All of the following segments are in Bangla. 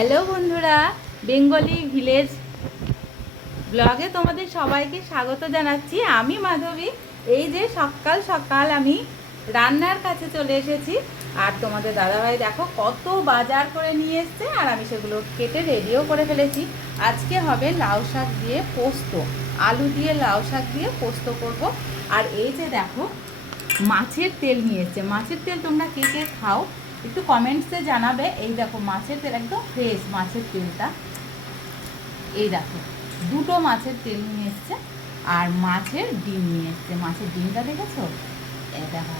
হ্যালো বন্ধুরা, বেঙ্গলি ভিলেজ ব্লগে তোমাদের সবাইকে স্বাগত জানাচ্ছি। আমি মাধবী। এই যে সকাল সকাল আমি রান্নার কাছে চলে এসেছি, আর তোমাদের দাদাভাই দেখো কত বাজার করে নিয়ে এসছে, আর আমি সেগুলো কেটে রেডিও করে ফেলেছি। আজকে হবে লাউ শাক দিয়ে পোস্ত, আলু দিয়ে লাউ শাক দিয়ে পোস্ত করব। আর এই যে দেখো মাছের তেল নিয়ে এসছে। মাছের তেল তোমরা কে কে খাও একটু কমেন্টসে জানাবে। এই দেখো মাছের তেল, একদম ফ্রেশ মাছের তেলটা। এই দেখো দুটো মাছের তেল নিয়ে এসছে, আর মাছের ডিম নিয়ে এসছে। মাছের ডিমটা দেখেছো? এই দেখো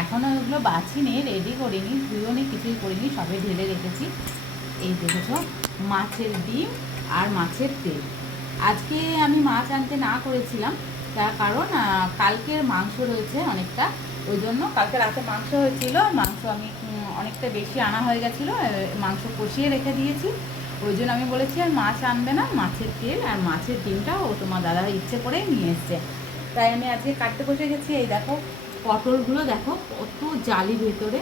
এখনও ওগুলো বাছিনি, রেডি করিনি, ধুয়েও নি, কিছুই করিনি, সবে ঢেলে রেখেছি। এই দেখেছো মাছের ডিম আর মাছের তেল। আজকে আমি মাছ আনতে না করেছিলাম, তার কারণ কালকের মাংস রয়েছে অনেকটা, ওই জন্য। কালকে রাতে মাংস হয়েছিল, মাংস আমি অনেকটা বেশি আনা হয়ে গেছিলো, মাংস কষিয়ে রেখে দিয়েছি। ওই জন্য আমি বলেছি আর মাছ আনবে না, মাছের তেল আর মাছের ডিমটাও তোমার দাদা ইচ্ছে করেই নিয়ে এসছে। তাই আমি আজকে কাটতে বসে গেছি। এই দেখো পটলগুলো দেখো কত জালি ভেতরে,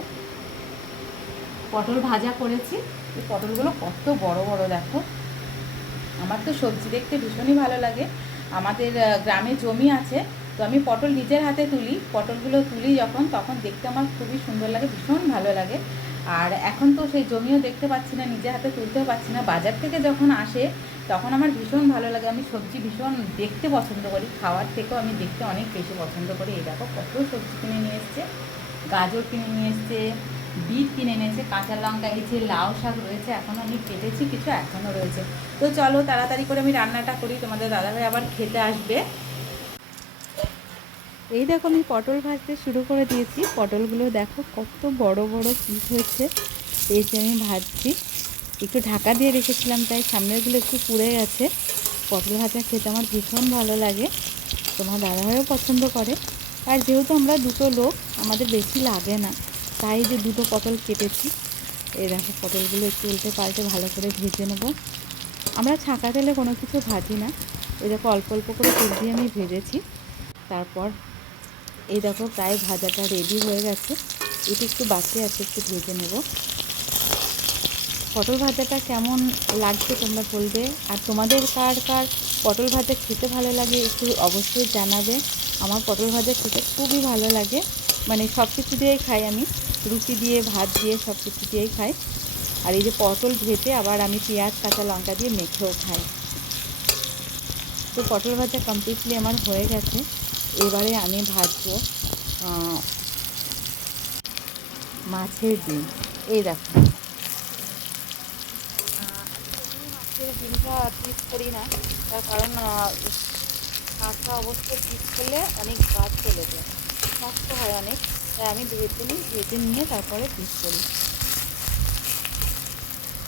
পটল ভাজা করেছি। এই পটলগুলো কত বড় বড় দেখো। আমার তো সবজি দেখতে ভীষণই ভালো লাগে। আমাদের গ্রামে জমি আছে, তো আমি পটল নিজের হাতে তুলি। পটলগুলো তুলি যখন, তখন দেখতে আমার খুবই সুন্দর লাগে, ভীষণ ভালো লাগে। আর এখন তো সেই জমিও দেখতে পাচ্ছি না, নিজের হাতে তুলতেও পাচ্ছি না। বাজার থেকে যখন আসে তখন আমার ভীষণ ভালো লাগে। আমি সবজি ভীষণ দেখতে পছন্দ করি, খাওয়ার থেকেও আমি দেখতে অনেক বেশি পছন্দ করি। এই দেখো কত সবজি কিনে নিয়ে এসছে, গাজর কিনে নিয়ে এসছে, বিট কিনে এনেছে, কাঁচা লঙ্কা এনেছে, লাউ শাক রয়েছে, এখনও আমি কেটেছি কিছু, এখনও রয়েছে। তো চলো তাড়াতাড়ি করে আমি রান্নাটা করি, তোমাদের দাদাভাই আবার খেতে আসবে। এই দেখো আমি পটল ভাজতে শুরু করে দিয়েছি। পটলগুলো দেখো কত বড় বড় পিস হয়েছে। এই যে আমি ভাজছি, একটু ঢাকা দিয়ে রেখেছিলাম, তাই সামনেরগুলো একটু পুড়ে গেছে। পটল ভাজা খেতে আমার ভীষণ ভালো লাগে, তোমার দাদাভাইও পছন্দ করে। আর যেহেতু আমরা দুটো লোক, আমাদের বেশি লাগে না, তাই যে দুটো পটল কেটেছি। এই দেখো পটলগুলো একটু উল্টে পাল্টে ভালো করে ভেজে নেব। আমরা ছাঁকা তেলে কোনো কিছু ভাজি না, এই দেখো অল্প অল্প করে তেল দিয়ে আমি ভেজেছি। তারপর এই দেখো প্রায় ভাজাটা রেডি হয়ে গেছে, এটা একটু বাকি আছে, একটু ভেজে নেব। পটল ভাজাটা কেমন লাগছে তোমরা বলবে, আর তোমাদের কার কার পটল ভাজা খেতে ভালো লাগে একটু অবশ্যই জানাবে। আমার পটল ভাজা খেতে খুবই ভালো লাগে, মানে সব কিছু দিয়েই খাই আমি, রুটি দিয়ে, ভাত দিয়ে, সব কিছু দিয়েই খাই। আর এই যে পটল ভেজে আবার আমি পেঁয়াজ কাঁচা লঙ্কা দিয়ে মেখেও খাই। তো পটল ভাজা কমপ্লিটলি আমার হয়ে গেছে। এবারে আমি ভাজবো মাছের ডিম। এই দেখো মাছের ডিমটা পিস করি না, তার কারণ কাঁচা অবস্থায় পিস করলে অনেক গাছ চলে যায়, শক্ত হয় অনেক, তাই আমি ভেজে নিই, ভেজে নিয়ে তারপরে পিস করি।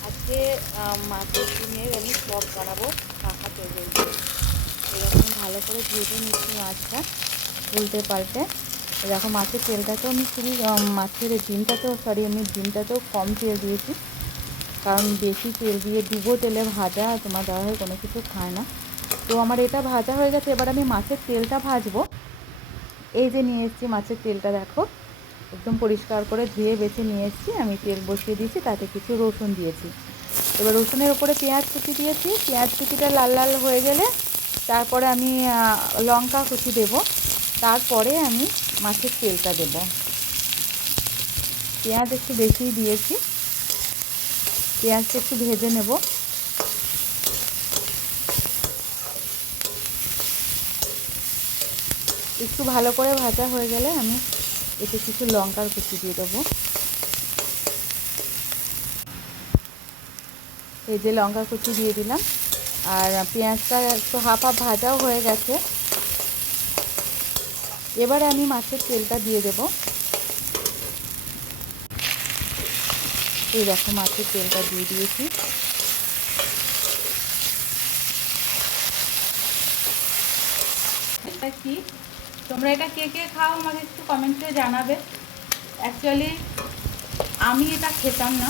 আজকে মাছের ডিমের আমি চপ বানাবো কাঁচা তেল দিয়ে। এরকম ভালো করে ভেজে নিচ্ছি মাছটা উল্টে পাল্টে। দেখো মাছের তেলটাতেও আমি খুবই মাছের ডিমটাতেও আমি ডিমটাতেও কম তেল দিয়েছি, কারণ বেশি তেল দিয়ে ডুবো তেলে ভাজা তোমার দেওয়া হয় কোনো কিছু খায় না। তো আমার এটা ভাজা হয়ে গেছে, এবার আমি মাছের তেলটা ভাজবো। এই যে নিয়ে এসেছি মাছের তেলটা, দেখো একদম পরিষ্কার করে ধুয়ে বেছে নিয়ে এসেছি। আমি তেল বসিয়ে দিয়েছি, তাতে কিছু রসুন দিয়েছি। এবার রসুনের ওপরে পেঁয়াজ কুচি দিয়েছি। পেঁয়াজ কুচিটা লাল লাল হয়ে গেলে তারপরে আমি লঙ্কা কুচি দেব, তারপরে আমি মাছের তেলটা দেব। পেঁয়াজ একটু বেশিই দিয়েছি, পেঁয়াজটা একটু ভেজে নেব। একটু ভালো করে ভাজা হয়ে গেলে আমি এতে কিছু লঙ্কার কুচি দিয়ে দেবো। এই যে লঙ্কা কুচি দিয়ে দিলাম, আর পেঁয়াজটা একটু হাফ হাফ ভাজাও হয়ে গেছে। এবারে আমি মাছের তেলটা দিয়ে দেব। এই দেখো মাছের তেলটা দিয়ে দিয়েছি। এটা কি, তোমরা এটা কে কে খাও আমাকে একটু কমেন্টে জানাবে। অ্যাকচুয়ালি আমি এটা খেতাম না,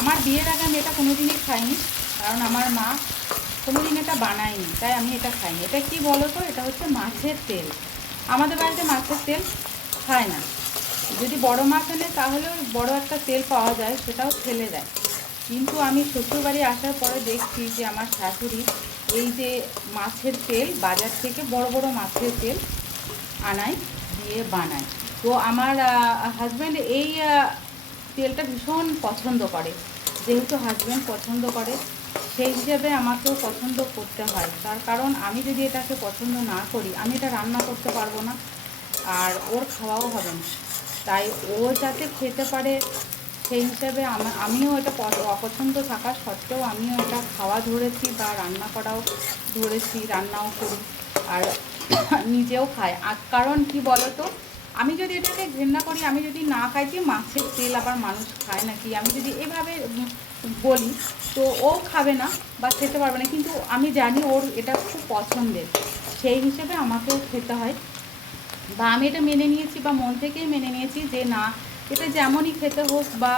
আমার বিয়ের আগে আমি এটা কোনোদিনই খাইনি, কারণ আমার মা কোনোদিন এটা বানায়নি, তাই আমি এটা খাইনি। এটা কি বলো তো, এটা হচ্ছে মাছের তেল। আমাদের বাড়িতে মাছের তেল খায় না, যদি বড় মাছ আনে তাহলে বড় একটা তেল পাওয়া যায়, সেটাও ফেলে দেয়। কিন্তু আমি শ্বশুরবাড়ি আসার পরে দেখছি যে আমার শাশুড়ি এই যে মাছের তেল বাজার থেকে বড় বড় মাছের তেল আনায় দিয়ে বানায়। তো আমার হাজব্যান্ড এই তেলটা ভীষণ পছন্দ করে। যেহেতু হাজব্যান্ড পছন্দ করে সেই হিসেবে আমাকেও পছন্দ করতে হয়। তার কারণ আমি যদি এটাকে পছন্দ না করি আমি এটা রান্না করতে পারবো না, আর ওর খাওয়াও হবে না। তাই ও যাতে খেতে পারে সেই হিসেবে আমিও এটা অপছন্দ থাকা সত্ত্বেও আমিও এটা খাওয়া ধরেছি বা রান্না করাও ধরেছি, রান্নাও করি আর নিজেও খাই। আর কারণ কি বলো তো, আমি যদি এটাকে ঘৃণা করি, আমি যদি না খাই যে মাছের তেল আবার মানুষ খায় নাকি, আমি যদি এভাবে বলি তো ও খাবে না বা খেতে পারবে না। কিন্তু আমি জানি ওর এটা খুব পছন্দের, সেই হিসেবে আমাকেও খেতে হয় বা আমি এটা মেনে নিয়েছি বা মন থেকেই মেনে নিয়েছি যে না, এটা যেমনই খেতে হোক বা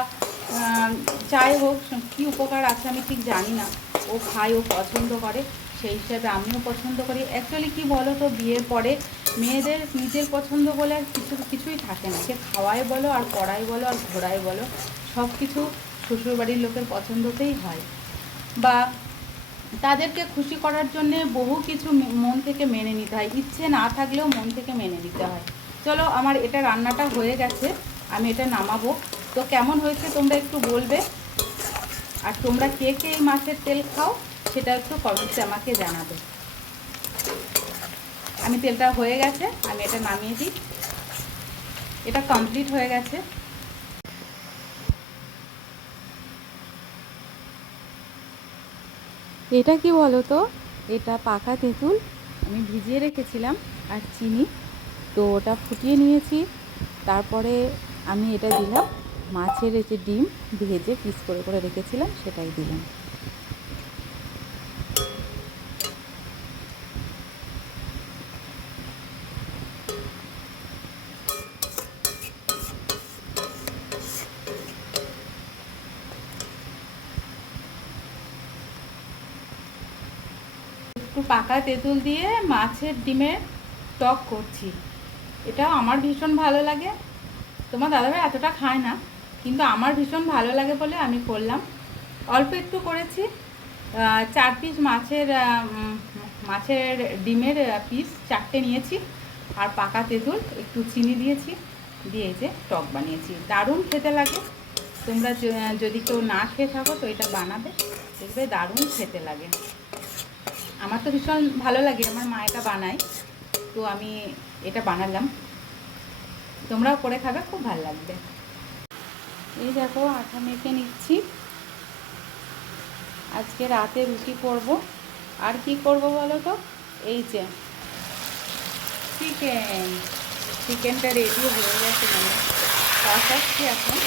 যাই হোক, কী উপকার আছে আমি ঠিক জানি না, ও খায়, ও পছন্দ করে, সেই হিসাবে আমিও পছন্দ করি। অ্যাকচুয়ালি কী বলো তো, বিয়ের পরে মেয়েদের নিজের পছন্দ বলে আর কিছুই থাকে না। সে খাওয়াই বলো আর পড়াই বলো আর ঘোরাই বলো, সব কিছু শ্বশুরবাড়ির লোকের পছন্দতেই হয় বা তাদেরকে খুশি করার জন্যে বহু কিছু মন থেকে মেনে নিতে হয়, ইচ্ছে না থাকলেও মন থেকে মেনে নিতে হয়। চলো, আমার এটা রান্নাটা হয়ে গেছে, আমি এটা নামাবো। তো কেমন হয়েছে তোমরা একটু বলবে, আর তোমরা কে কে এই মাছের তেল খাও সেটা একটু কমেন্টসে আমাকে জানাবে। আমি তেলটা হয়ে গেছে, আমি এটা নামিয়ে দিই, এটা কমপ্লিট হয়ে গেছে। এটা কি বলো তো, এটা পাকা তেঁতুল আমি ভিজিয়ে রেখেছিলাম আর চিনি, তো ওটা ফুটিয়ে নিয়েছি। তারপরে আমি এটা দিলাম, মাছের এই যে ডিম ভেজে পিস করে করে রেখেছিলাম সেটাই দিলাম। একটু পাকা তেঁতুল দিয়ে মাছের ডিমের টক করছি, এটা আমার ভীষণ ভালো লাগে। তোমার দাদাভাই এতটা খায় না, কিন্তু আমার ভীষণ ভালো লাগে বলে আমি করলাম। অল্প একটু করেছি, 4 পিস মাছের ডিমের পিস 4টে নিয়েছি, আর পাকা তেঁতুল একটু চিনি দিয়েছি, দিয়ে যে টক বানিয়েছি। দারুণ খেতে লাগে। তোমরা যদি কেউ না খেয়ে থাকো তো এটা বানাবে, দেখবে দারুণ খেতে লাগে। আমার তো ভীষণ ভালো লাগে, আমার মা এটা বানায়, তো আমি এটা বানালাম, তোমরাও করে খাবে, খুব ভালো লাগবে। এই দেখো আটা মেখে নিচ্ছি, আজকে রাতে রুটি করব। আর কি করব বলো তো, এই যে চিকেনটা রেডি হয়ে গেছে, মানে কষাচ্ছি এখন,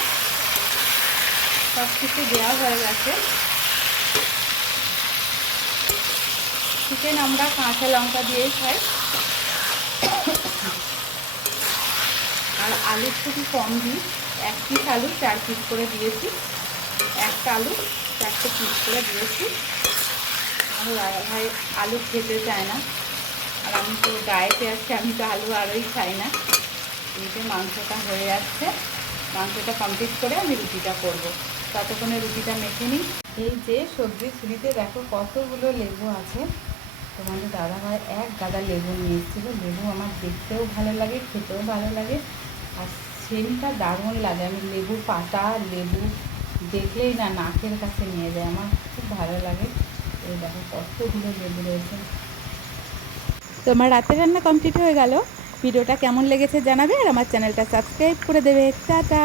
সব কিছু দেওয়া হয়ে গেছে। চিকেন আমরা কাঁচা লঙ্কা দিয়েই খাই, আর আলু খুবই কম দিই, 1 পিস আলু 4 পিস করে দিয়েছি, একটা আলু 4টে পিস করে দিয়েছি। আমার ভাই আলু খেতে চায় না, আর আমি তো ডায়েটে আছি, আমি তো আলু আরোই খাই না। এই যে মাংসটা হয়ে যাচ্ছে, মাংসটা কমপ্লিট করে আমি রুটিটা করব, ততক্ষণে রুটিটা মেখে নিই। এই যে সবজির ঝুড়িতে দেখো কতগুলো লেবু আছে। তোমাদের দাদাভাই 1 গাদা লেবু নিয়ে এসেছিলো। লেবু আমার দেখতেও ভালো লাগে, খেতেও ভালো লাগে, আর সেন্টটা দারুণ লাগে। আমি লেবু পাতা, লেবু দেখলেই না নাকের কাছে নিয়ে যায়, আমার খুব ভালো লাগে। এই দেখো কতগুলো লেবু রয়েছে। তো আমার রাতের রান্না কমপ্লিট হয়ে গেল। ভিডিওটা কেমন লেগেছে জানাবে, আর আমার চ্যানেলটা সাবস্ক্রাইব করে দেবে। টাটা।